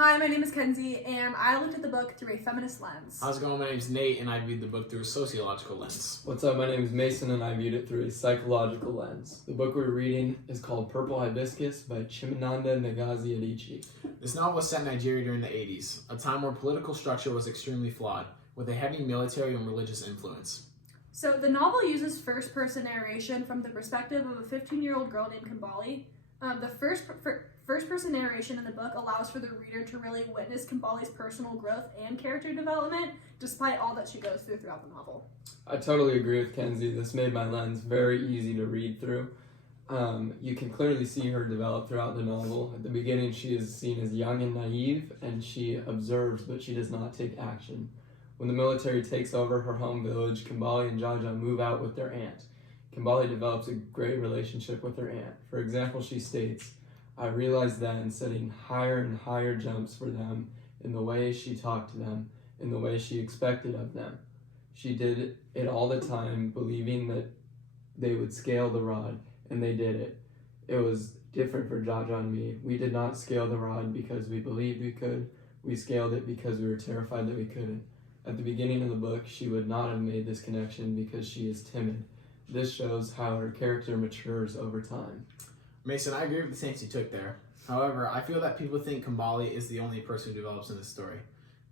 Hi, my name is Kenzie, and I looked at the book through a feminist lens. How's it going? My name's Nate, and I viewed the book through a sociological lens. What's up? My name is Mason, and I viewed it through a psychological lens. The book we're reading is called Purple Hibiscus by Chimamanda Ngozi Adichie. This novel was set in Nigeria during the 80s, a time where political structure was extremely flawed, with a heavy military and religious influence. So the novel uses first-person narration from the perspective of a 15-year-old girl named Kimbali. The first-person narration in the book allows for the reader to really witness Kimbali's personal growth and character development, despite all that she goes through throughout the novel. I totally agree with Kenzie. This made my lens very easy to read through. You can clearly see her develop throughout the novel. At the beginning, she is seen as young and naive, and she observes, but she does not take action. When the military takes over her home village, Kimbali and Jaja move out with their aunt. Kimbali develops a great relationship with her aunt. For example, she states, "I realized then setting higher and higher jumps for them in the way she talked to them, in the way she expected of them. She did it all the time, believing that they would scale the rod, and they did it. It was different for Jaja and me. We did not scale the rod because we believed we could. We scaled it because we were terrified that we couldn't. At the beginning of the book, she would not have made this connection because she is timid. This shows how her character matures over time." Mason, I agree with the stance you took there. However, I feel that people think Kimbali is the only person who develops in this story,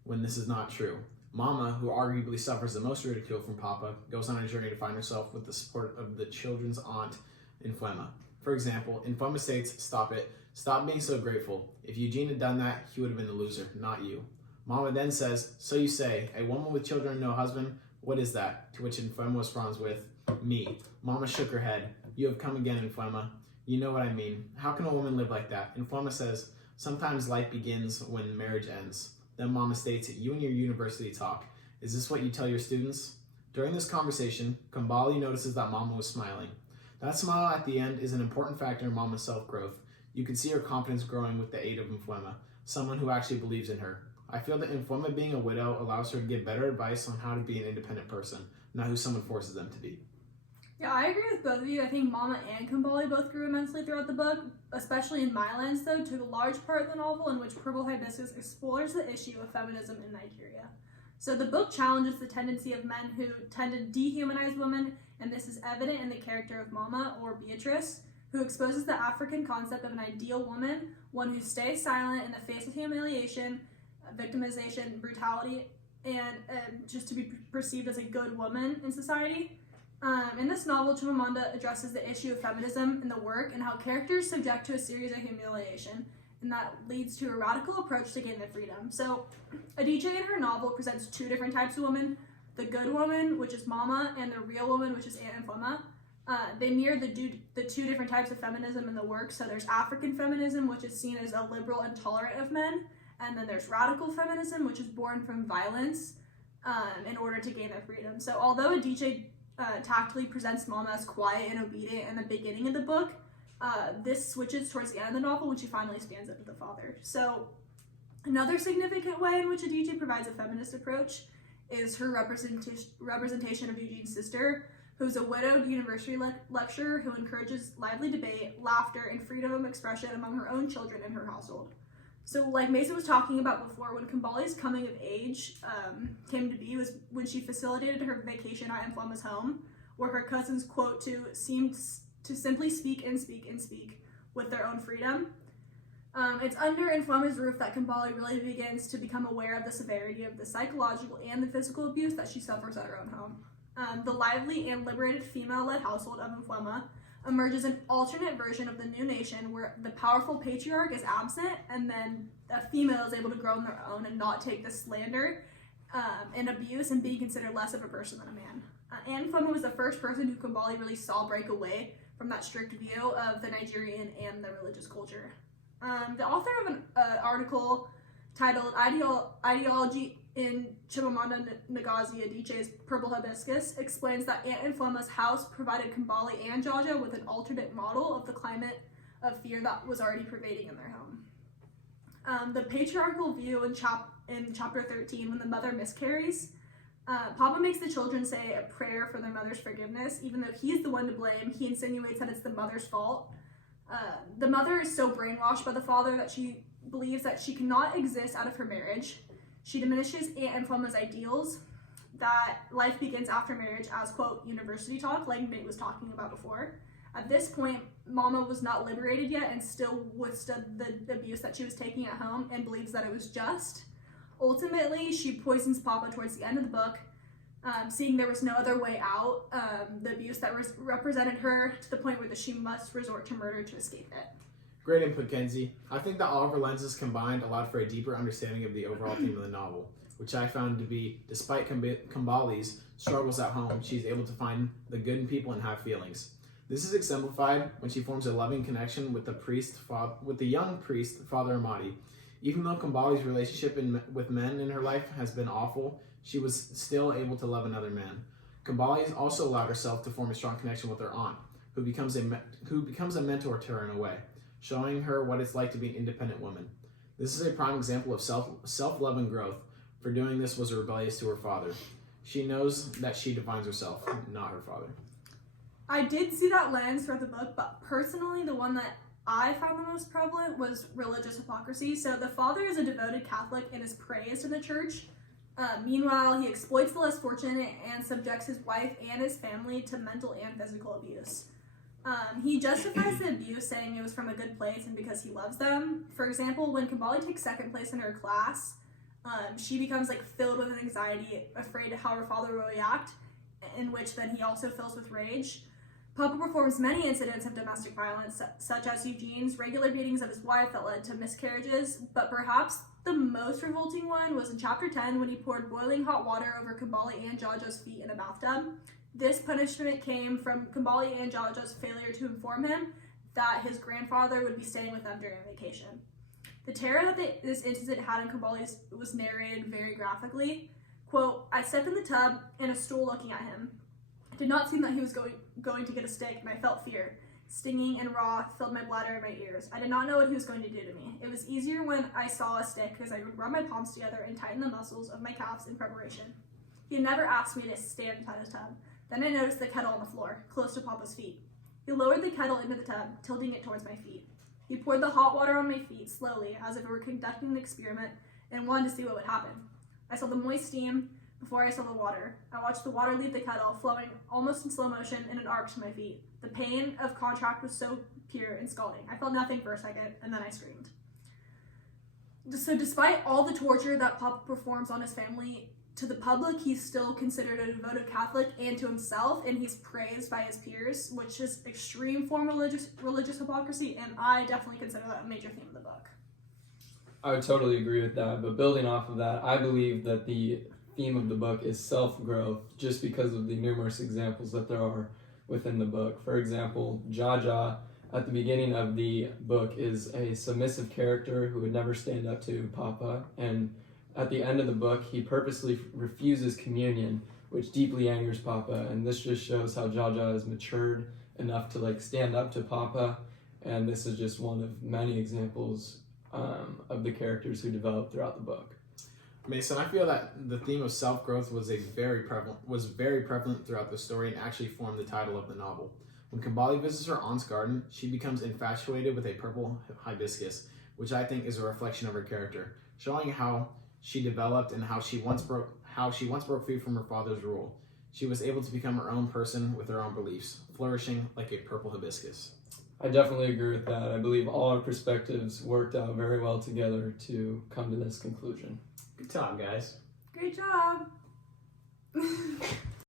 when this is not true. Mama, who arguably suffers the most ridicule from Papa, goes on a journey to find herself with the support of the children's aunt, Inflema. For example, Inflema states, "Stop it. Stop being so grateful. If Eugene had done that, he would have been the loser, not you." Mama then says, "So you say, a woman with children and no husband? What is that?" To which Inflema responds with, "Me." Mama shook her head. "You have come again, Inflema. You know what I mean. How can a woman live like that?" Inflema says, "Sometimes life begins when marriage ends." Then Mama states, "You and your university talk. Is this what you tell your students?" During this conversation, Kimbali notices that Mama was smiling. That smile at the end is an important factor in Mama's self-growth. You can see her confidence growing with the aid of Inflema, someone who actually believes in her. I feel that Inflema being a widow allows her to give better advice on how to be an independent person, not who someone forces them to be. Yeah, I agree with both of you. I think Mama and Kimbali both grew immensely throughout the book, especially in my lens, though, took a large part of the novel in which Purple Hibiscus explores the issue of feminism in Nigeria. So the book challenges the tendency of men who tend to dehumanize women, and this is evident in the character of Mama, or Beatrice, who exposes the African concept of an ideal woman, one who stays silent in the face of humiliation, victimization, brutality, and just to be perceived as a good woman in society. In this novel, Chimamanda addresses the issue of feminism in the work and how characters subject to a series of humiliation, and that leads to a radical approach to gain their freedom. So, Adichie in her novel presents two different types of women: the good woman, which is Mama, and the real woman, which is Aunt Inflema. They mirror the two different types of feminism in the work. So there's African feminism, which is seen as a liberal and tolerant of men, and then there's radical feminism, which is born from violence in order to gain their freedom. So although Adichie tactfully presents Mama as quiet and obedient in the beginning of the book, this switches towards the end of the novel when she finally stands up to the father. So another significant way in which Adichie provides a feminist approach is her representation of Eugene's sister, who's a widowed university lecturer who encourages lively debate, laughter, and freedom of expression among her own children in her household. So like Mason was talking about before, when Kimbali's coming of age came to be was when she facilitated her vacation at Inflema's home, where her cousins, quote, seemed to simply speak and speak and speak with their own freedom. It's under Inflema's roof that Kimbali really begins to become aware of the severity of the psychological and the physical abuse that she suffers at her own home. The lively and liberated female-led household of Inflema emerges an alternate version of the new nation where the powerful patriarch is absent and then a female is able to grow on their own and not take the slander and abuse and be considered less of a person than a man. Aunt Inflema was the first person who Kimbali really saw break away from that strict view of the Nigerian and the religious culture. The author of an article titled Ideology in Chimamanda Ngozi Adichie's Purple Hibiscus explains that Aunt Inflema's house provided Kimbali and Jaja with an alternate model of the climate of fear that was already pervading in their home. The patriarchal view in chapter 13, when the mother miscarries, Papa makes the children say a prayer for their mother's forgiveness. Even though he's the one to blame, he insinuates that it's the mother's fault. The mother is so brainwashed by the father that she believes that she cannot exist out of her marriage. She diminishes Aunt and Fluma's ideals that life begins after marriage as, quote, university talk, like Nate was talking about before. At this point, Mama was not liberated yet and still withstood the abuse that she was taking at home and believes that it was just. Ultimately, she poisons Papa towards the end of the book, seeing there was no other way out, the abuse that represented her to the point where she must resort to murder to escape it. Great input, Kenzie. I think that all of our lenses combined allowed for a deeper understanding of the overall theme of the novel, which I found to be, despite Kambali's struggles at home, she's able to find the good in people and have feelings. This is exemplified when she forms a loving connection with the young priest, Father Amati. Even though Kambali's relationship with men in her life has been awful, she was still able to love another man. Kambali has also allowed herself to form a strong connection with her aunt, who becomes a mentor to her in a way, showing her what it's like to be an independent woman. This is a prime example of self-love and growth. For doing this was rebellious to her father. She knows that she defines herself, not her father. I did see that lens throughout the book, but personally the one that I found the most prevalent was religious hypocrisy. So the father is a devoted Catholic and is praised in the church. Meanwhile, he exploits the less fortunate and subjects his wife and his family to mental and physical abuse. He justifies the abuse, saying it was from a good place and because he loves them. For example, when Kambali takes second place in her class, she becomes filled with anxiety, afraid of how her father will react, in which then he also fills with rage. Papa performs many incidents of domestic violence, such as Eugene's regular beatings of his wife that led to miscarriages, but perhaps the most revolting one was in chapter 10 when he poured boiling hot water over Kambali and Jaja's feet in a bathtub. This punishment came from Kambali and Jaja's failure to inform him that his grandfather would be staying with them during vacation. The terror that this incident had in Kambali was narrated very graphically. Quote, I stepped in the tub and a stool looking at him. It did not seem that he was going to get a stick, and I felt fear. Stinging and raw filled my bladder and my ears. I did not know what he was going to do to me. It was easier when I saw a stick because I would rub my palms together and tighten the muscles of my calves in preparation. He had never asked me to stand beside his tub. Then I noticed the kettle on the floor, close to Papa's feet. He lowered the kettle into the tub, tilting it towards my feet. He poured the hot water on my feet slowly, as if we were conducting an experiment, and wanted to see what would happen. I saw the moist steam before I saw the water. I watched the water leave the kettle, flowing almost in slow motion in an arc to my feet. The pain of contact was so pure and scalding. I felt nothing for a second, and then I screamed. So despite all the torture that Papa performs on his family, to the public, he's still considered a devoted Catholic, and to himself, and he's praised by his peers, which is extreme form of religious hypocrisy, and I definitely consider that a major theme of the book. I would totally agree with that, but building off of that, I believe that the theme of the book is self-growth, just because of the numerous examples that there are within the book. For example, Jaja, at the beginning of the book, is a submissive character who would never stand up to Papa, and at the end of the book, he purposely refuses communion, which deeply angers Papa, and this just shows how Jaja has matured enough to stand up to Papa, and this is just one of many examples of the characters who develop throughout the book. Mason, I feel that the theme of self-growth was very prevalent throughout the story and actually formed the title of the novel. When Kambali visits her aunt's garden, she becomes infatuated with a purple hibiscus, which I think is a reflection of her character, showing how she developed and how she once broke free from her father's rule. She was able to become her own person with her own beliefs, flourishing like a purple hibiscus. I definitely agree with that. I believe all our perspectives worked out very well together to come to this conclusion. Good job, guys. Great job!